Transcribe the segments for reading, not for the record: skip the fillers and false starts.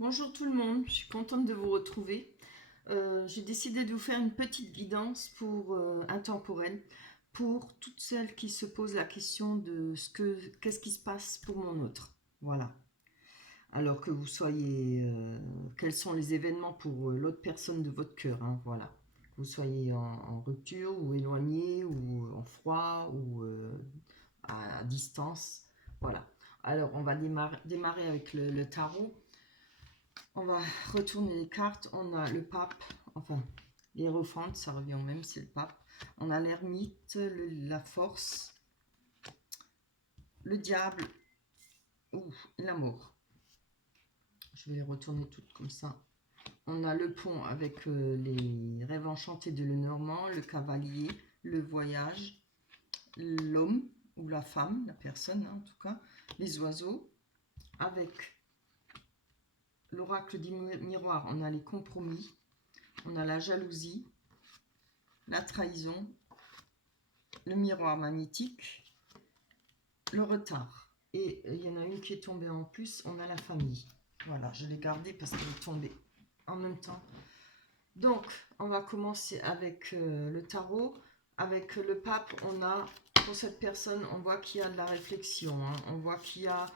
Bonjour tout le monde, je suis contente de vous retrouver. J'ai décidé de vous faire une petite guidance pour intemporelle pour toutes celles qui se posent la question de qu'est-ce qui se passe pour mon autre. Voilà. Alors que vous soyez, quels sont les événements pour l'autre personne de votre cœur, hein, voilà. Que vous soyez en rupture ou éloigné ou en froid ou à distance, voilà. Alors on va démarrer avec le tarot. On va retourner les cartes. On a le pape, enfin, l'Hiérophante, ça revient au même, c'est le pape. On a l'ermite, la force, le diable ou la mort. Je vais les retourner toutes comme ça. On a le pont avec les rêves enchantés de Lenormand, le cavalier, le voyage, l'homme ou la femme, la personne hein, en tout cas, les oiseaux. Avec l'oracle du miroir, on a les compromis, on a la jalousie, la trahison, le miroir magnétique, le retard. Et il y en a une qui est tombée en plus, on a la famille. Voilà, je l'ai gardée parce qu'elle est tombée en même temps. Donc, on va commencer avec le tarot. Avec le pape, on a, pour cette personne, on voit qu'il y a de la réflexion. Hein. On voit qu'il y a,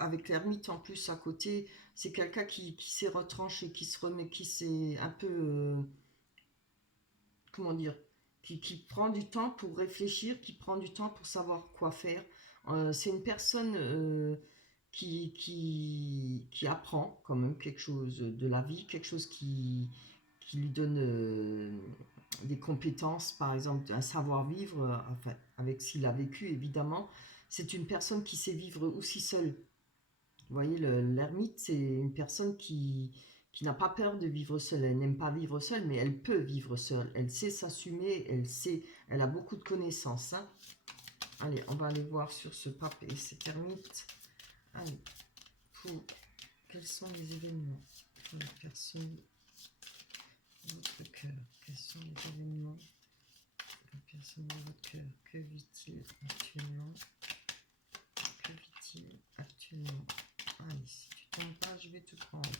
avec l'ermite en plus à côté, c'est quelqu'un qui s'est retranché, qui se remet, qui s'est un peu... comment dire, qui prend du temps pour réfléchir, qui prend du temps pour savoir quoi faire. C'est une personne qui apprend quand même quelque chose de la vie, quelque chose qui lui donne des compétences, par exemple un savoir-vivre, enfin, avec ce qu'il a vécu évidemment. C'est une personne qui sait vivre aussi seule. Vous voyez, l'ermite, c'est une personne qui n'a pas peur de vivre seule. Elle n'aime pas vivre seule, mais elle peut vivre seule. Elle sait s'assumer, elle a beaucoup de connaissances. Hein. Allez, on va aller voir sur ce pape et cet ermite. Allez, quels sont les événements pour la personne de votre cœur? Quels sont les événements pour la personne de votre cœur? Que vit-il actuellement? Que vit-il actuellement? Allez, si tu tombes pas, je vais te prendre.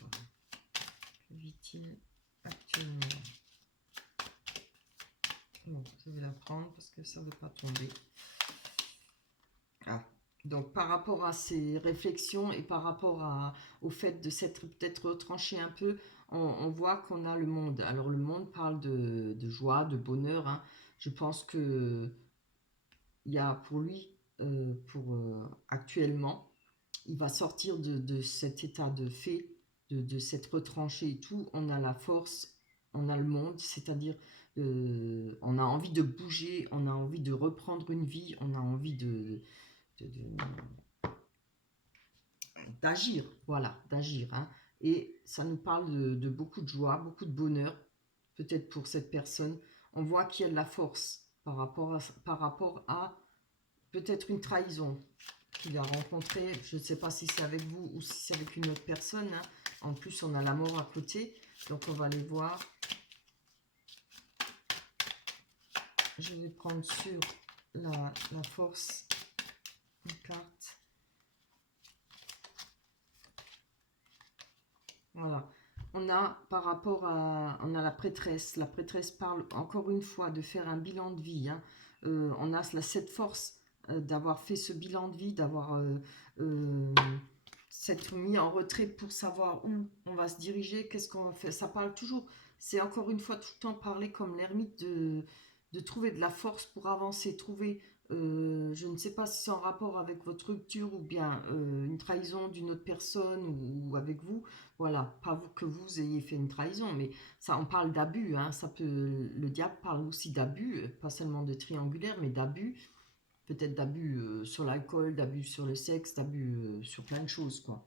Que vit-il actuellement? Bon, je vais la prendre parce que ça ne veut pas tomber. Ah. Donc, par rapport à ces réflexions et par rapport au fait de s'être peut-être retranché un peu, on voit qu'on a le monde. Alors, le monde parle de joie, de bonheur. Hein. Je pense que il y a pour lui, actuellement, il va sortir de cet état de fait, de s'être retranché et tout. On a la force, on a le monde, c'est-à-dire on a envie de bouger, on a envie de reprendre une vie, on a envie d'agir, voilà, d'agir. Hein. Et ça nous parle de beaucoup de joie, beaucoup de bonheur, peut-être pour cette personne. On voit qu'il y a de la force par rapport à peut-être une trahison qu'il a rencontrée. Je ne sais pas si c'est avec vous ou si c'est avec une autre personne. Hein. En plus, on a la mort à côté. Donc, on va aller voir. Je vais prendre sur la force une carte. Voilà. On a par rapport à... On a la prêtresse. La prêtresse parle encore une fois de faire un bilan de vie. Hein. On a cette force d'avoir fait ce bilan de vie, d'avoir s'être mis en retrait pour savoir où on va se diriger, qu'est-ce qu'on va faire. Ça parle toujours, c'est encore une fois tout le temps parler comme l'ermite de trouver de la force pour avancer, trouver, je ne sais pas si c'est en rapport avec votre rupture ou bien une trahison d'une autre personne ou avec vous. Voilà, pas vous, que vous ayez fait une trahison, mais ça, on parle d'abus. Hein, ça peut, le diable parle aussi d'abus, pas seulement de triangulaire, mais d'abus. Peut-être d'abus sur l'alcool, d'abus sur le sexe, d'abus sur plein de choses, quoi.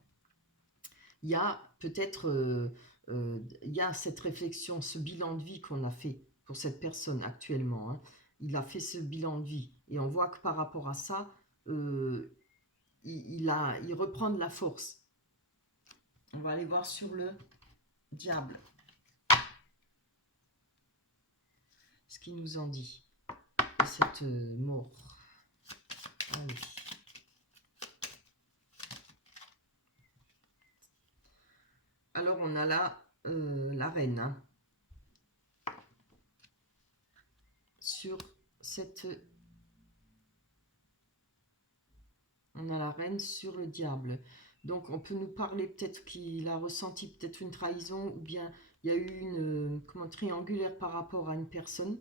Il y a peut-être il y a cette réflexion, ce bilan de vie qu'on a fait pour cette personne actuellement. Hein. Il a fait ce bilan de vie et on voit que par rapport à ça, il reprend de la force. On va aller voir sur le diable ce qu'il nous en dit. Cette mort. Allez. Alors, on a là la reine, hein, sur cette... On a la reine sur le diable. Donc, on peut nous parler peut-être qu'il a ressenti peut-être une trahison, ou bien il y a eu une comment, triangulaire par rapport à une personne.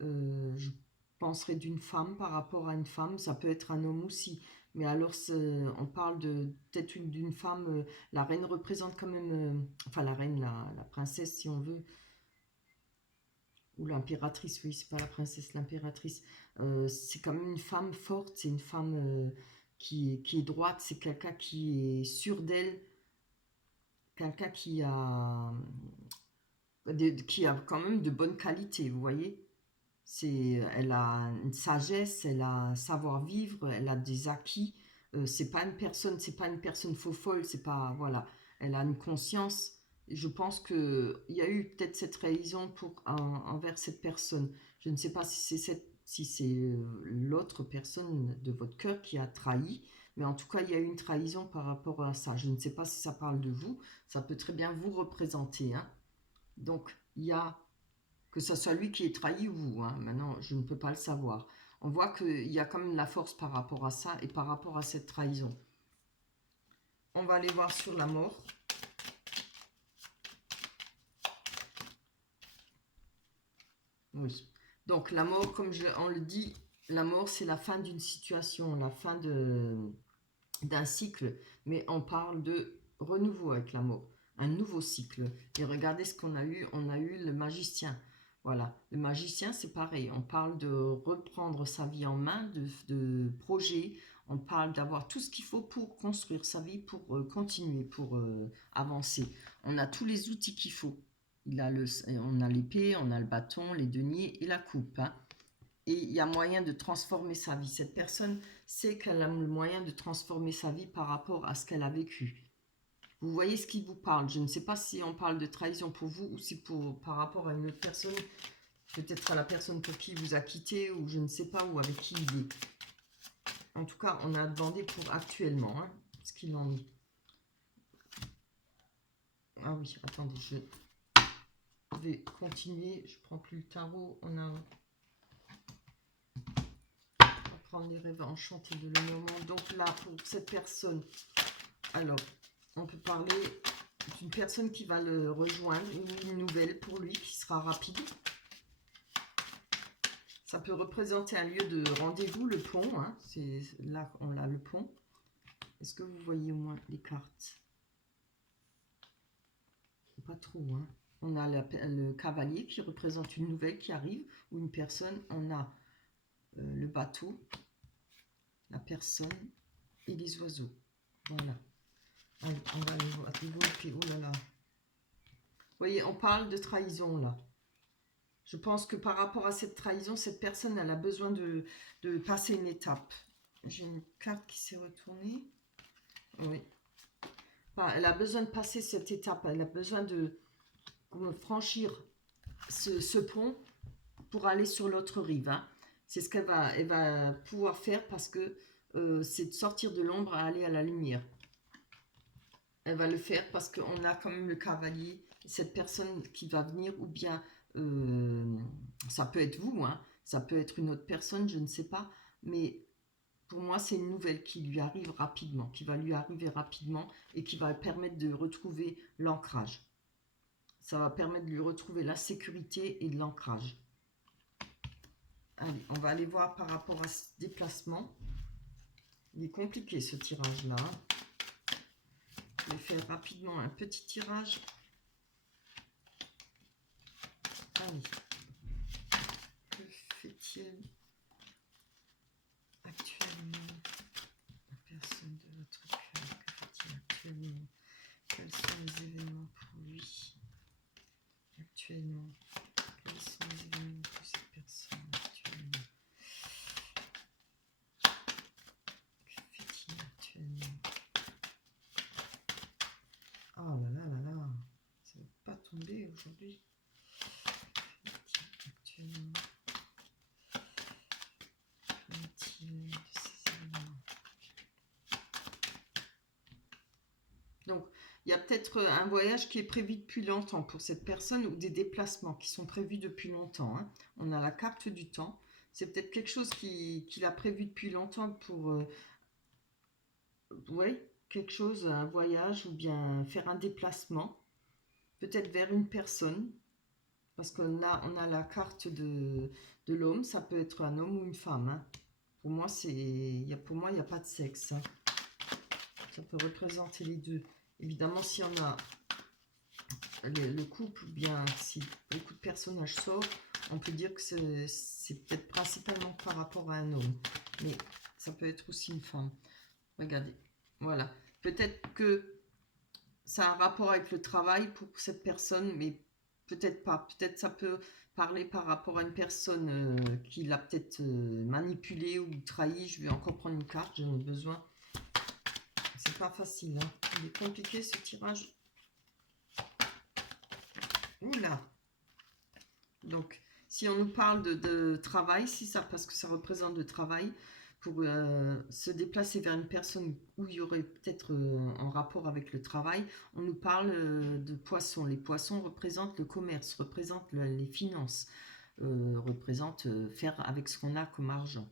Je penserais d'une femme par rapport à une femme. Ça peut être un homme aussi. Mais alors, on parle de peut-être d'une femme. La reine représente quand même... enfin, la reine, la princesse, si on veut. Ou l'impératrice, oui, c'est pas la princesse, l'impératrice. C'est quand même une femme forte, c'est une femme qui est droite, c'est quelqu'un qui est sûr d'elle, quelqu'un qui a quand même de bonnes qualités, vous voyez. Elle a une sagesse, elle a un savoir-vivre, elle a des acquis. C'est pas une personne faux folle, c'est pas, voilà. Elle a une conscience. Je pense que il y a eu peut-être cette trahison envers cette personne. Je ne sais pas si c'est l'autre personne de votre cœur qui a trahi, mais en tout cas, il y a eu une trahison par rapport à ça. Je ne sais pas si ça parle de vous. Ça peut très bien vous représenter, hein. Donc, il y a que ce soit lui qui est trahi ou vous, hein. Maintenant, je ne peux pas le savoir. On voit qu'il y a quand même la force par rapport à ça et par rapport à cette trahison. On va aller voir sur la mort. Oui. Donc, la mort, comme on le dit, la mort, c'est la fin d'une situation, la fin d'un cycle. Mais on parle de renouveau avec la mort. Un nouveau cycle. Et regardez ce qu'on a eu. On a eu le magicien. Voilà, le magicien, c'est pareil. On parle de reprendre sa vie en main, de projet. On parle d'avoir tout ce qu'il faut pour construire sa vie, pour continuer, pour avancer. On a tous les outils qu'il faut. On a l'épée, on a le bâton, les deniers et la coupe, hein. Et il y a moyen de transformer sa vie. Cette personne sait qu'elle a le moyen de transformer sa vie par rapport à ce qu'elle a vécu. Vous voyez ce qui vous parle. Je ne sais pas si on parle de trahison pour vous ou si par rapport à une autre personne, peut-être à la personne pour qui il vous a quitté ou je ne sais pas, ou avec qui il est. En tout cas, on a demandé pour actuellement, hein, ce qu'il en est. Ah oui, attendez, je vais continuer. Je prends plus le tarot. On va prendre les rêves enchantés de le moment. Donc là, pour cette personne, alors, on peut parler d'une personne qui va le rejoindre, une nouvelle pour lui qui sera rapide. Ça peut représenter un lieu de rendez-vous, le pont, hein. C'est là on a le pont. Est-ce que vous voyez au moins les cartes? Pas trop, hein. On a le cavalier qui représente une nouvelle qui arrive, ou une personne. On a le bateau, la personne et les oiseaux. Voilà. Allez, on va aller voir. Oh là là. Vous voyez, on parle de trahison là. Je pense que par rapport à cette trahison, cette personne, elle a besoin de passer une étape. J'ai une carte qui s'est retournée. Oui. Enfin, elle a besoin de passer cette étape. Elle a besoin de franchir ce pont pour aller sur l'autre rive, hein. C'est ce elle va pouvoir faire parce que c'est de sortir de l'ombre à aller à la lumière. Elle va le faire parce qu'on a quand même le cavalier, cette personne qui va venir, ou bien ça peut être vous, hein, ça peut être une autre personne, je ne sais pas, mais pour moi c'est une nouvelle qui lui arrive rapidement, qui va lui arriver rapidement et qui va permettre de retrouver l'ancrage. Ça va permettre de lui retrouver la sécurité et de l'ancrage. Allez, on va aller voir par rapport à ce déplacement. Il est compliqué ce tirage-là. Je vais faire rapidement un petit tirage. Allez. Que fait-il actuellement la personne de votre cœur? Que fait-il actuellement? Quels sont les événements pour lui actuellement? Quels sont les événements pour cette personne actuellement? Que fait-il actuellement? Oh là là là là, ça ne va pas tomber aujourd'hui. Que fait-il actuellement? Que fait-il de ces événements? Donc, il y a peut-être un voyage qui est prévu depuis longtemps pour cette personne ou des déplacements qui sont prévus depuis longtemps, hein. On a la carte du temps. C'est peut-être quelque chose qu'il a prévu depuis longtemps pour, ouais, quelque chose, un voyage ou bien faire un déplacement, peut-être vers une personne. Parce que là, on a la carte de l'homme, ça peut être un homme ou une femme, hein. Pour moi, pour moi, il n'y a pas de sexe, hein. Ça peut représenter les deux. Évidemment, si on a le couple, ou bien si beaucoup de personnages sortent, on peut dire que c'est peut-être principalement par rapport à un homme. Mais ça peut être aussi une femme. Regardez, voilà. Peut-être que ça a un rapport avec le travail pour cette personne, mais peut-être pas. Peut-être ça peut parler par rapport à une personne qui l'a peut-être manipulé ou trahi. Je vais encore prendre une carte, j'en ai besoin. C'est pas facile, hein. Il est compliqué ce tirage. Oula. Donc, si on nous parle de travail, si ça, parce que ça représente le travail, pour se déplacer vers une personne où il y aurait peut-être en rapport avec le travail, on nous parle de poissons. Les poissons représentent le commerce, représentent les finances, représentent faire avec ce qu'on a comme argent.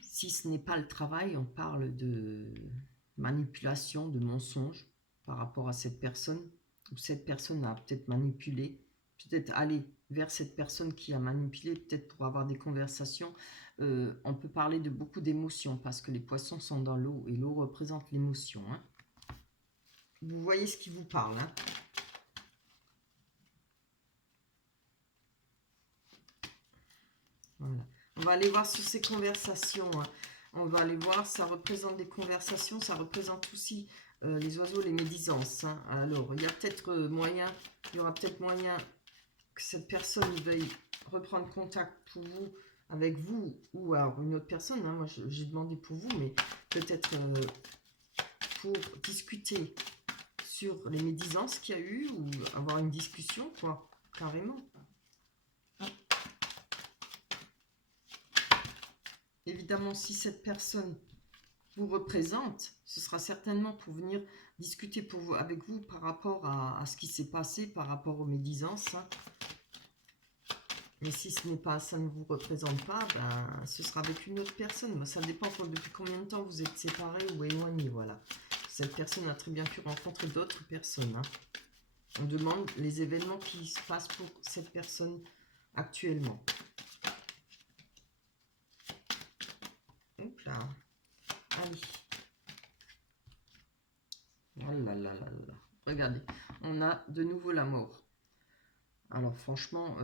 Si ce n'est pas le travail, on parle de manipulation, de mensonge par rapport à cette personne, ou cette personne a peut-être manipulé, peut-être aller vers cette personne qui a manipulé, peut-être pour avoir des conversations. On peut parler de beaucoup d'émotions, parce que les poissons sont dans l'eau, et l'eau représente l'émotion, hein. Vous voyez ce qui vous parle, hein. Voilà. On va aller voir sur ces conversations, hein. On va aller voir, ça représente des conversations, ça représente aussi les oiseaux, les médisances, hein. Alors, il y a peut-être moyen, il y aura peut-être moyen que cette personne veuille reprendre contact pour vous, avec vous, ou alors une autre personne, hein. Moi, j'ai demandé pour vous, mais peut-être pour discuter sur les médisances qu'il y a eu, ou avoir une discussion, quoi, carrément. Évidemment, si cette personne vous représente, ce sera certainement pour venir discuter avec vous par rapport à ce qui s'est passé, par rapport aux médisances, hein. Mais si ce n'est pas, ça ne vous représente pas, ben, ce sera avec une autre personne. Ça dépend depuis combien de temps vous êtes séparés ou éloignés, voilà. Cette personne a très bien pu rencontrer d'autres personnes, hein. On demande les événements qui se passent pour cette personne actuellement. Hop là. Allez. Oh là là là là. Regardez, on a de nouveau la mort. Alors franchement,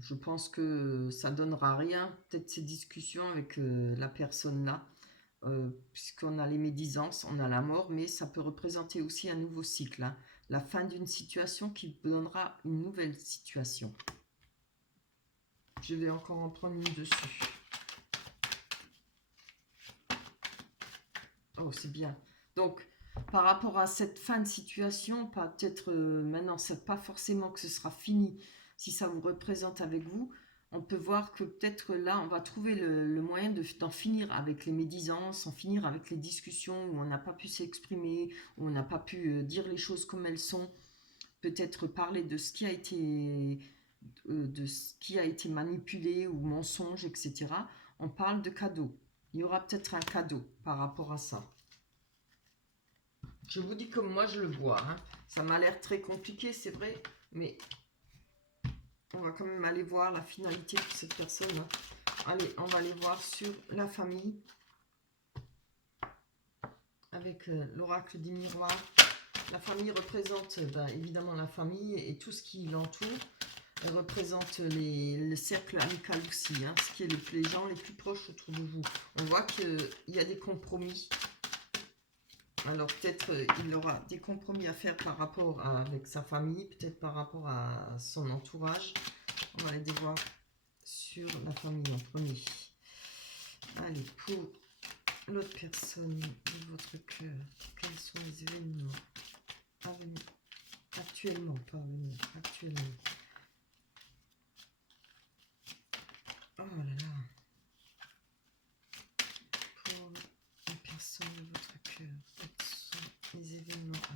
je pense que ça donnera rien, peut-être ces discussions avec la personne là, puisqu'on a les médisances, on a la mort, mais ça peut représenter aussi un nouveau cycle, hein. La fin d'une situation qui donnera une nouvelle situation. Je vais encore en prendre une dessus. Oh, c'est bien. Donc, par rapport à cette fin de situation, peut-être maintenant, c'est pas forcément que ce sera fini. Si ça vous représente avec vous, on peut voir que peut-être là, on va trouver le moyen d'en finir avec les médisances, en finir avec les discussions où on n'a pas pu s'exprimer, où on n'a pas pu dire les choses comme elles sont. Peut-être parler de ce qui a été manipulé ou mensonge, etc. On parle de cadeau. Il y aura peut-être un cadeau par rapport à ça. Je vous dis comme moi je le vois, hein. Ça m'a l'air très compliqué, c'est vrai, mais on va quand même aller voir la finalité pour cette personne, hein. Allez, on va aller voir sur la famille avec l'oracle des miroirs. La famille représente évidemment la famille et tout ce qui l'entoure. Elle représente le cercle amical aussi, hein, ce qui est les gens les plus proches autour de vous. On voit qu'il y a des compromis. Alors peut-être il aura des compromis à faire par rapport avec sa famille, peut-être par rapport à son entourage. On va aller voir sur la famille en premier. Allez, pour l'autre personne de votre cœur, quels sont les événements à venir actuellement, pas à venir, actuellement. Oh là là. Pour la personne de votre cœur, quels sont les événements à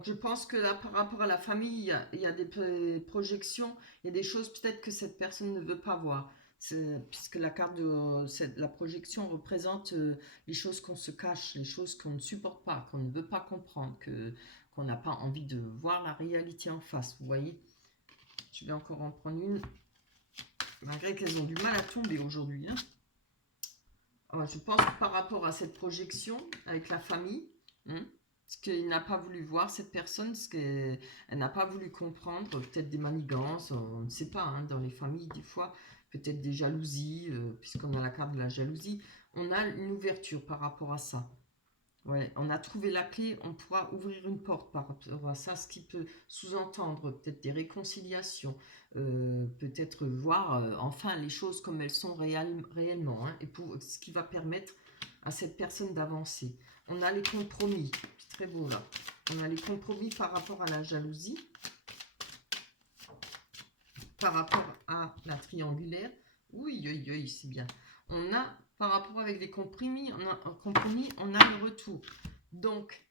Donc je pense que là, par rapport à la famille, il y a des projections, il y a des choses peut-être que cette personne ne veut pas voir. Puisque la carte de la projection représente les choses qu'on se cache, les choses qu'on ne supporte pas, qu'on ne veut pas comprendre, qu'on n'a pas envie de voir la réalité en face. Vous voyez, je vais encore en prendre une, malgré qu'elles ont du mal à tomber aujourd'hui. Hein. Alors, je pense que par rapport à cette projection avec la famille, hein, ce qu'il n'a pas voulu voir, cette personne, ce qu'elle n'a pas voulu comprendre, peut-être des manigances, on ne sait pas, hein, dans les familles, des fois, peut-être des jalousies, puisqu'on a la carte de la jalousie, on a une ouverture par rapport à ça. Ouais, on a trouvé la clé, on pourra ouvrir une porte par rapport à ça, ce qui peut sous-entendre peut-être des réconciliations, peut-être voir enfin les choses comme elles sont réellement, hein, et ce qui va permettre à cette personne d'avancer. On a les compromis, c'est très beau là. On a les compromis par rapport à la jalousie, par rapport à la triangulaire. Oui, oui, oui, c'est bien. On a, par rapport avec les compromis, on a le retour. Donc,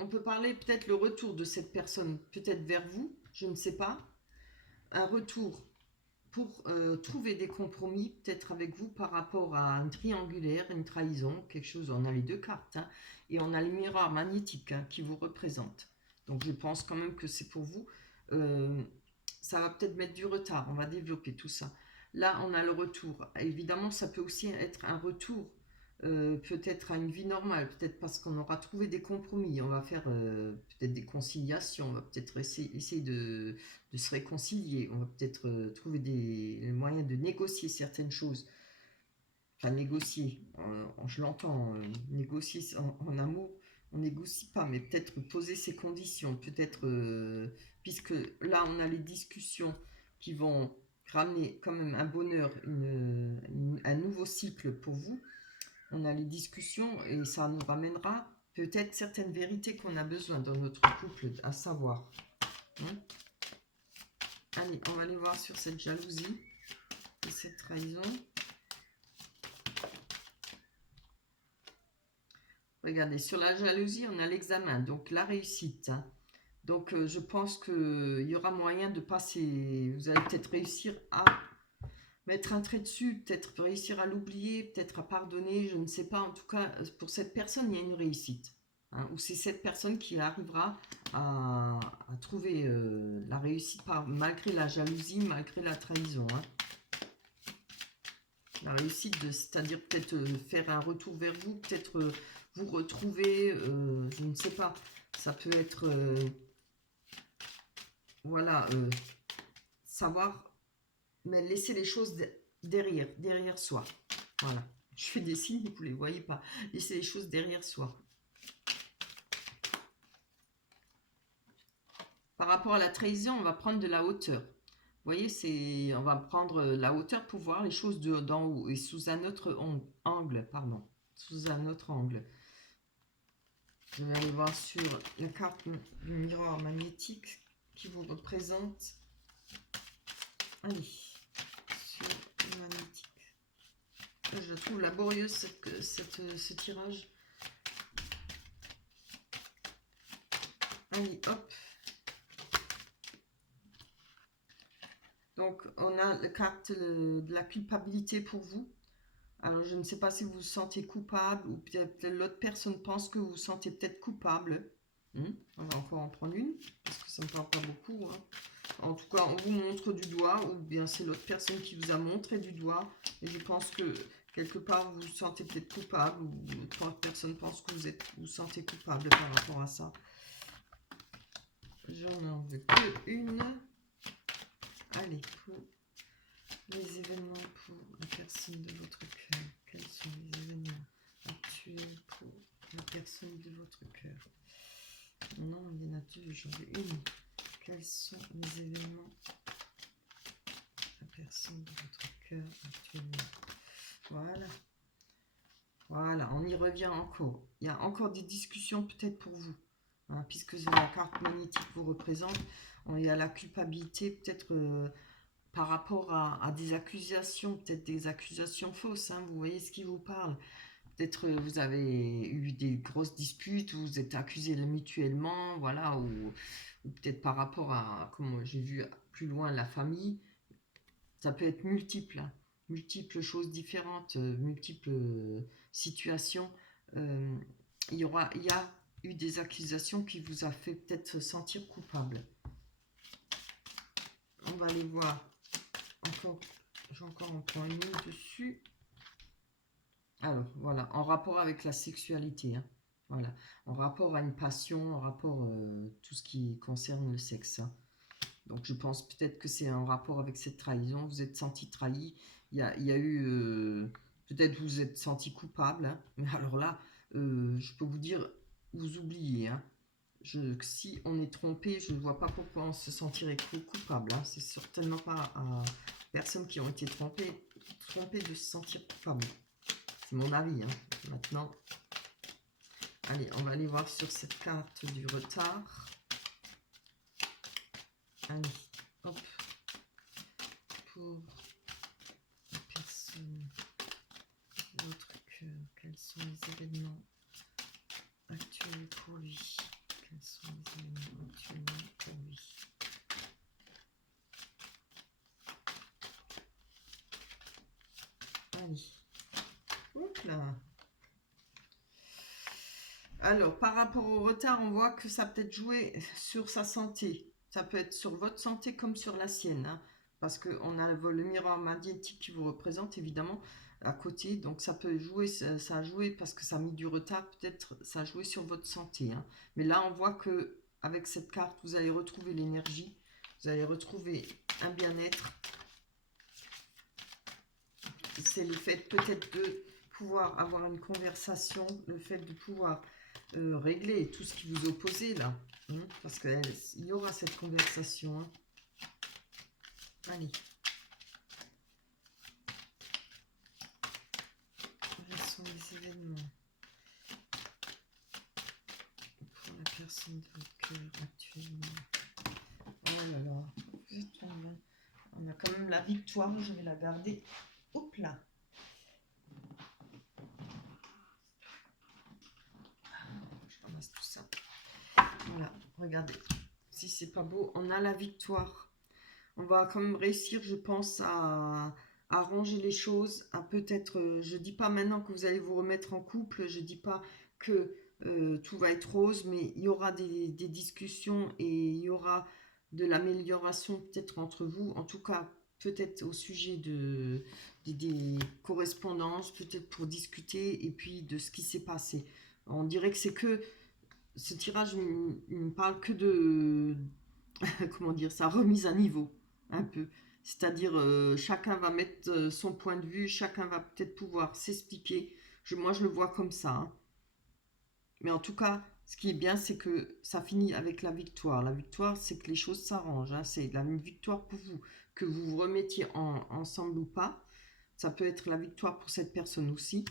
on peut parler peut-être le retour de cette personne, peut-être vers vous, je ne sais pas. Un retour pour trouver des compromis, peut-être avec vous, par rapport à un triangulaire, une trahison, quelque chose. On a les deux cartes, hein, et on a les miroirs magnétiques, hein, qui vous représentent. Donc, je pense quand même que c'est pour vous. Ça va peut-être mettre du retard, on va développer tout ça. Là, on a le retour. Évidemment, ça peut aussi être un retour, peut-être à une vie normale, peut-être parce qu'on aura trouvé des compromis. On va faire peut-être des conciliations, on va peut-être essayer de se réconcilier, on va peut-être trouver des moyens de négocier certaines choses. Enfin, négocier, je l'entends, négocier en amour, on négocie pas, mais peut-être poser ses conditions, peut-être, puisque là, on a les discussions qui vont ramener quand même un bonheur, un nouveau cycle pour vous. On a les discussions et ça nous ramènera peut-être certaines vérités qu'on a besoin dans notre couple à savoir. Hein. Allez, on va aller voir sur cette jalousie et cette trahison. Regardez, sur la jalousie, on a l'examen, donc la réussite. Hein. Donc, je pense qu'il y aura moyen de passer. Vous allez peut-être réussir à mettre un trait dessus, peut-être réussir à l'oublier, peut-être à pardonner, je ne sais pas. En tout cas, pour cette personne, il y a une réussite. Hein, ou c'est cette personne qui arrivera à trouver la réussite malgré la jalousie, malgré la trahison. Hein. La réussite, c'est-à-dire peut-être faire un retour vers vous, peut-être vous retrouver, je ne sais pas. Ça peut être, voilà, savoir, mais laisser les choses derrière soi. Voilà. Je fais des signes, vous ne les voyez pas. Laisser les choses derrière soi. Par rapport à la trahison, on va prendre de la hauteur. Vous voyez, on va prendre la hauteur pour voir les choses d'en haut et sous un autre angle, pardon. Sous un autre angle. Je vais aller voir sur la carte du miroir magnétique qui vous représente. Allez, sur le magnétique. Je trouve laborieuse ce tirage. Allez, hop. Donc, on a la carte de la culpabilité pour vous. Alors, je ne sais pas si vous vous sentez coupable ou peut-être l'autre personne pense que vous vous sentez peut-être coupable. On va encore en prendre une, parce que ça ne me parle pas beaucoup. Hein. En tout cas, on vous montre du doigt, ou bien c'est l'autre personne qui vous a montré du doigt. Et je pense que quelque part, vous vous sentez peut-être coupable, ou l'autre personne pense que vous vous sentez coupable par rapport à ça. J'en veux que une. Allez, pour les événements pour la personne de votre cœur. Quels sont les événements actuels pour la personne de votre cœur? Non, il y en a deux, j'en veux une. Quels sont les événements la personne de votre cœur actuellement? Voilà. Voilà, on y revient encore. Il y a encore des discussions peut-être pour vous. Hein, puisque la carte magnétique vous représente. Il y a la culpabilité peut-être par rapport à des accusations, peut-être des accusations fausses. Hein, vous voyez ce qui vous parle. peut-être vous avez eu des grosses disputes, vous êtes accusés mutuellement, voilà, ou peut-être par rapport à, comme j'ai vu plus loin, la famille. Ça peut être multiple, hein, multiples choses différentes, multiples situations. Euh, il y a eu des accusations qui vous a fait peut-être se sentir coupable. On va aller voir. Encore, j'ai encore un point mis dessus. Alors, voilà, en rapport avec la sexualité, hein. Voilà, en rapport à une passion, en rapport tout ce qui concerne le sexe, hein. Donc, je pense peut-être que c'est en rapport avec cette trahison. Vous êtes senti trahi. Il y a eu... peut-être vous vous êtes senti coupable, hein. Mais alors là, je peux vous dire, vous oubliez, hein. Si on est trompé, je ne vois pas pourquoi on se sentirait coupable, hein. C'est certainement pas à personnes qui ont été trompées de se sentir coupable. C'est mon avis, hein. Maintenant, allez, on va aller voir sur cette carte du retard. Allez, hop. Pour la personne, l'autre cœur, quels sont les événements actuels pour lui? Quels sont les événements actuels pour lui? Allez. Hop là. Alors, par rapport au retard, on voit que ça peut être joué sur sa santé. Ça peut être sur votre santé comme sur la sienne, hein, parce qu'on a le miroir magnétique qui vous représente, évidemment, à côté. Donc, ça peut jouer, ça a joué parce que ça a mis du retard. Peut-être ça a joué sur votre santé, hein. Mais là, on voit que avec cette carte, vous allez retrouver l'énergie. Vous allez retrouver un bien-être. C'est le fait peut-être de pouvoir avoir une conversation, le fait de pouvoir régler tout ce qui vous opposait là, hein, parce qu'il y aura cette conversation, hein. Allez. Quels sont les événements pour la personne de votre cœur actuellement? Oh là là, vous êtes tombé. On a quand même la victoire, je vais la garder. Hop là. Je ramasse tout ça. Voilà, regardez. Si c'est pas beau, on a la victoire. On va quand même réussir, je pense, à arranger les choses, à peut-être, je dis pas maintenant que vous allez vous remettre en couple, je dis pas que tout va être rose, mais il y aura des discussions et il y aura de l'amélioration peut-être entre vous, en tout cas peut-être au sujet des correspondances, peut-être pour discuter et puis de ce qui s'est passé. On dirait que c'est que ce tirage il me parle que de comment dire ça, remise à niveau un peu. C'est-à-dire chacun va mettre son point de vue, chacun va peut-être pouvoir s'expliquer. Moi, je le vois comme ça, hein. Mais en tout cas, ce qui est bien, c'est que ça finit avec la victoire. La victoire, c'est que les choses s'arrangent, hein. C'est la victoire pour vous, que vous vous remettiez ensemble ou pas. Ça peut être la victoire pour cette personne aussi,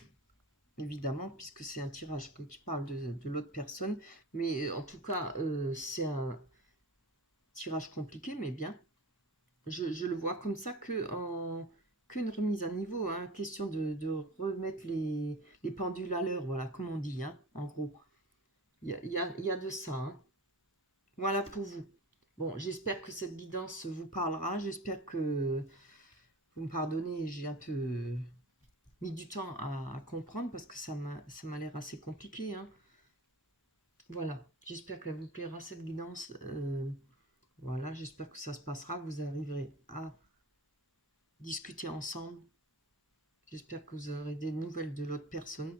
évidemment, puisque c'est un tirage qui parle de l'autre personne. Mais en tout cas, c'est un tirage compliqué, mais bien. Je le vois comme ça qu'une remise à niveau, hein, question de remettre les pendules à l'heure, voilà, comme on dit, hein, en gros. Il y a de ça, hein. Voilà pour vous. Bon, j'espère que cette guidance vous parlera, j'espère que vous me pardonnez, j'ai un peu mis du temps à comprendre parce que ça m'a l'air assez compliqué, hein. Voilà, j'espère qu'elle vous plaira cette guidance. Voilà, j'espère que ça se passera, que vous arriverez à discuter ensemble. J'espère que vous aurez des nouvelles de l'autre personne.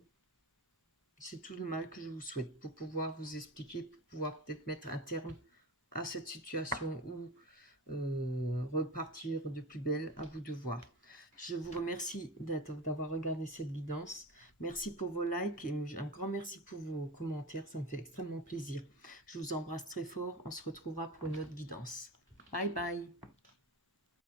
C'est tout le mal que je vous souhaite pour pouvoir vous expliquer, pour pouvoir peut-être mettre un terme à cette situation ou repartir de plus belle, à vous de voir. Je vous remercie d'avoir regardé cette guidance. Merci pour vos likes et un grand merci pour vos commentaires. Ça me fait extrêmement plaisir. Je vous embrasse très fort. On se retrouvera pour une autre guidance. Bye bye.